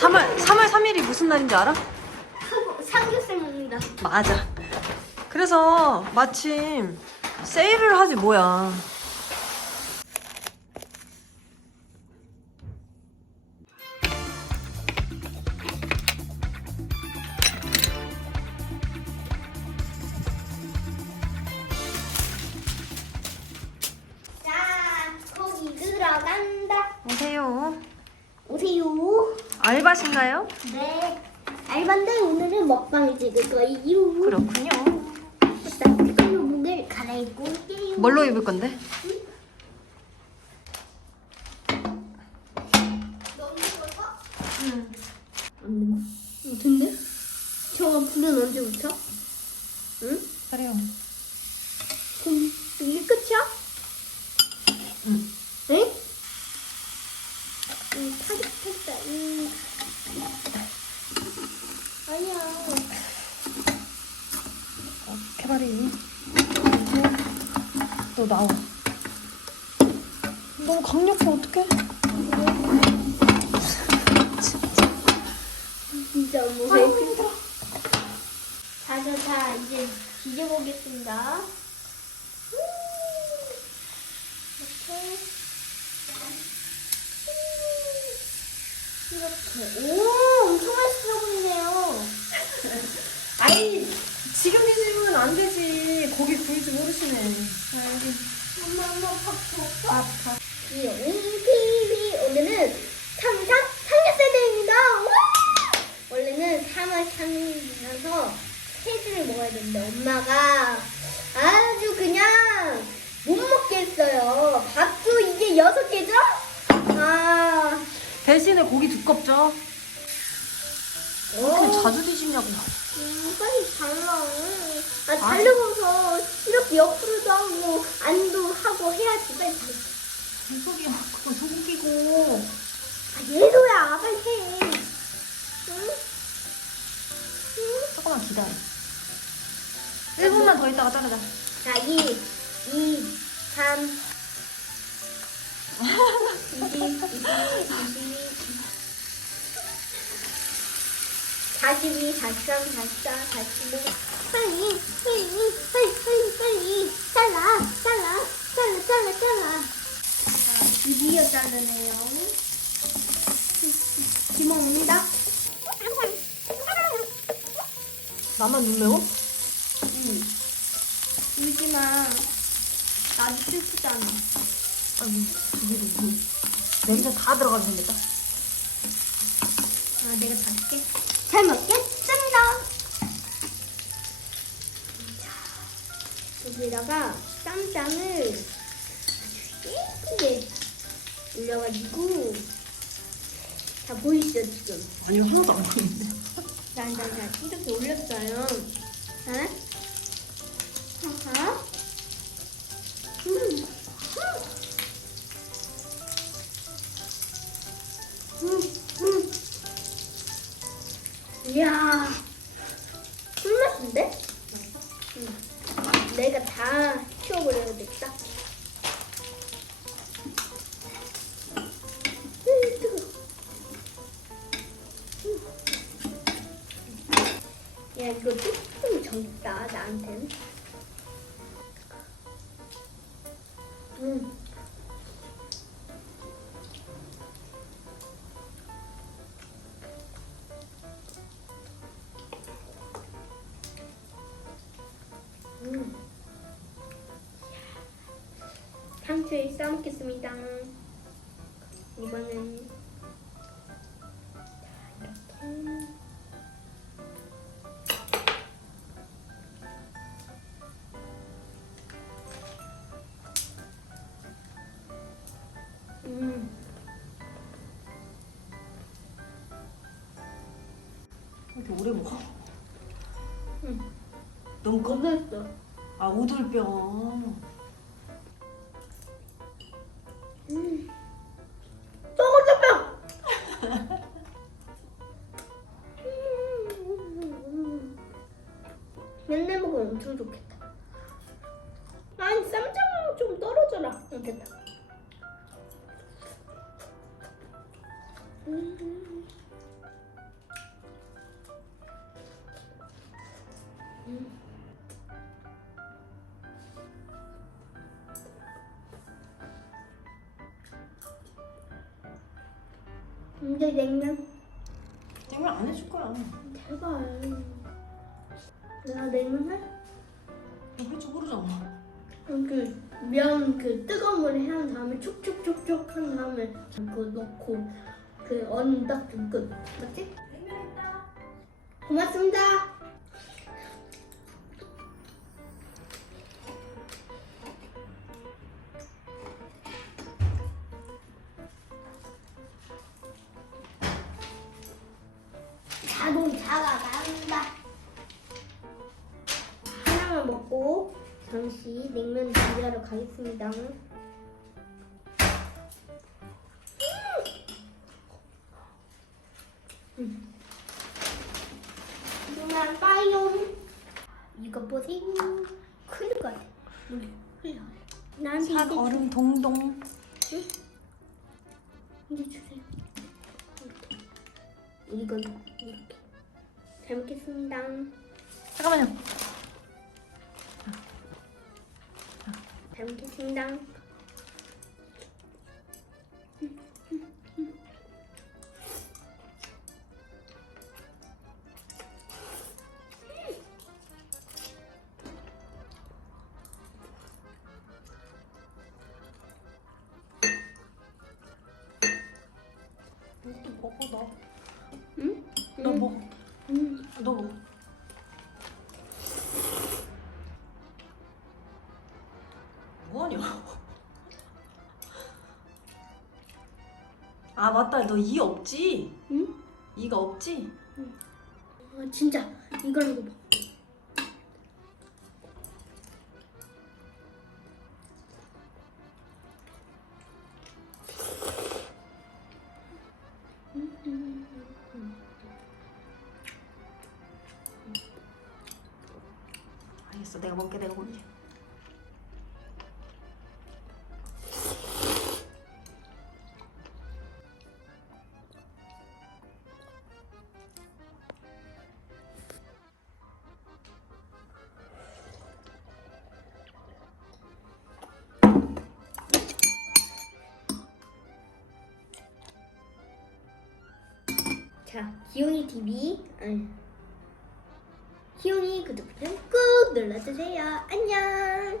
3월 3월 3일이 무슨 날인지 알아? 소- 삼겹살 먹는다. 맞아. 그래서 마침 세일을 하지 뭐야. 알바신가요? 네. 알반데 오늘은 먹방을 찍을 거예요. 그렇군요. 일단 특별복을 갈아입고 올게요. 뭘로 입을 건데? 응. 안 된다. 근데? 저거 불은 언제부터? 응? 그래요. 그럼 이게 끝이야? 응. 응? 응, 타깃했다. 응. 아니야. 어, 개발이. 너 나와. 너무 강력해 어떡해? 진짜 뭐 자, 자, 자, 이제 뒤져보겠습니다. 음, 이렇게. 음, 이렇게. 오, 엄청 맛있어 보이네요. 아니 지금 이 질문은 안 되지. 고기 구울 줄 모르시네. 엄마, 엄마, 밥 줬어? 밥, 밥. 귀여운 TV. 오늘은 삼삼 삼겹살 대입니다. 와! 원래는 3월 3일이라서 세즈를 먹어야 되는데 엄마가 아주 그냥 못 먹겠어요. 밥도 이제 여섯 개죠? 아, 대신에 고기 두껍죠? 근데 어, 자주 드시냐고. 음, 빨리 잘라. 아, 잘라서 이렇게 옆으로도 하고 안도 하고 해야지 빨리 잘라. 무슨 소리야? 그건 소고기고. 아, 얘도야, 빨리 해. 응? 응? 조금만 기다려. 1분만 더 있다가 자르자. 자, 2, 2, 3, 20, 20, 22, 42, 43, 44, 45. 빨리, 빨리, 빨리, 빨리, 빨리. 잘라, 잘라, 잘라, 잘라, 잘라. 자, 드디어 자르네요. 기모 옵니다. 나만 눈 매워? 응. 울지 마. 나도 슬프잖아. 아니, 저기도 뭐. 냄새 다 들어가게 생겼다. 아, 내가 다 할게. 잘 먹겠습니다. 자, 여기다가 쌈장을 예쁘게 올려가지고 자 보이시죠 지금? 아니, 하나도 안 보이는데. 짠짠짠 이렇게 올렸어요. 자, 하하. 음. 음. 이야, 꿀맛인데? 응. 내가 다 치워버려야겠다. 음, 뜨거워. 야, 이거 조금 적다, 나한텐. 음. 음. 상추에 싸 먹겠습니다. 이번엔 자, 이렇게. 음. 왜 이렇게 오래 먹어? 응. 너무 겁 겁났어. 아, 오돌뼈. 음. 저거 좀 맨날 먹으면 엄청 좋겠다. 아니 쌈장은 좀 떨어져라. 됐다. 음. 음. 근데 냉면 냉면 안 해줄 거야. 제발. 내가 냉면 해? 해줄 모르잖아. 그럼 그 면 그 뜨거운 물에 해한 다음에 촉촉촉촉 한 다음에 그거 넣고 그 얼음 딱좀 끝. 맞지? 냉면 있다. 고맙습니다. 잠시 냉면 준비하러 가겠습니다. 정말 빠이용. 이거 보세요. 큰일 것 같아. 물 흘려. 삭 얼음 동동. 이제 주세요. 이건 이렇게. 잘 먹겠습니다. 잠깐만요. 잘 먹겠습니다. 이것도 먹어 너. 응? 너 먹어. 음. 너 먹어. 너 이 없지? 응? 이가 없지? 아, 진짜 이걸 먹어. 알겠어 내가 먹게 내가 먹게 자, 기용이 TV. 아니. 기용이 구독 버튼 꾹 눌러주세요. 안녕.